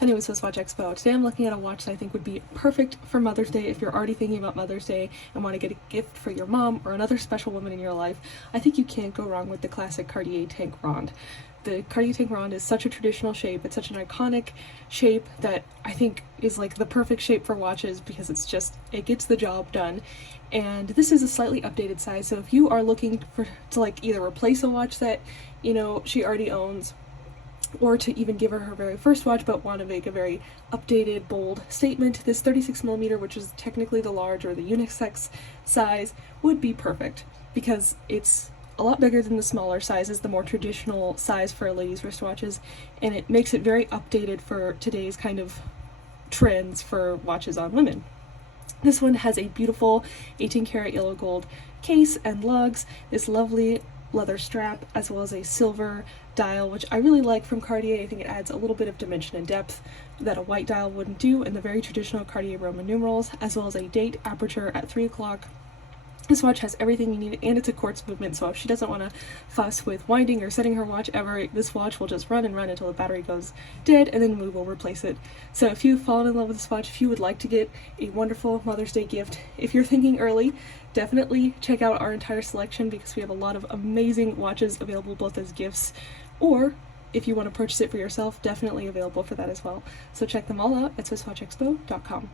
Anyway, SwissWatchExpo. Today I'm looking at a watch that I think would be perfect for Mother's Day if you're already thinking about Mother's Day and want to get a gift for your mom or another special woman in your life. I think you can't go wrong with the classic Cartier Tank Ronde. The Cartier Tank Ronde is such a traditional shape. It's such an iconic shape that I think is like the perfect shape for watches because it gets the job done. And this is a slightly updated size, so if you are looking to like either replace a watch that, she already owns, or to even give her very first watch but want to make a very updated, bold statement, this 36mm, which is technically the large or the unisex size, would be perfect because it's a lot bigger than the smaller sizes, the more traditional size for ladies' wristwatches, and it makes it very updated for today's kind of trends for watches on women. This one has a beautiful 18-karat yellow gold case and lugs, this lovely leather strap, as well as a silver dial, which I really like from Cartier. I think it adds a little bit of dimension and depth that a white dial wouldn't do, and the very traditional Cartier Roman numerals, as well as a date aperture at 3 o'clock. This watch has everything you need, and it's a quartz movement, so if she doesn't want to fuss with winding or setting her watch ever, this watch will just run and run until the battery goes dead, and then we will replace it. So if you've fallen in love with this watch, if you would like to get a wonderful Mother's Day gift, if you're thinking early, definitely check out our entire selection because we have a lot of amazing watches available both as gifts, or if you want to purchase it for yourself, definitely available for that as well. So check them all out at SwissWatchExpo.com.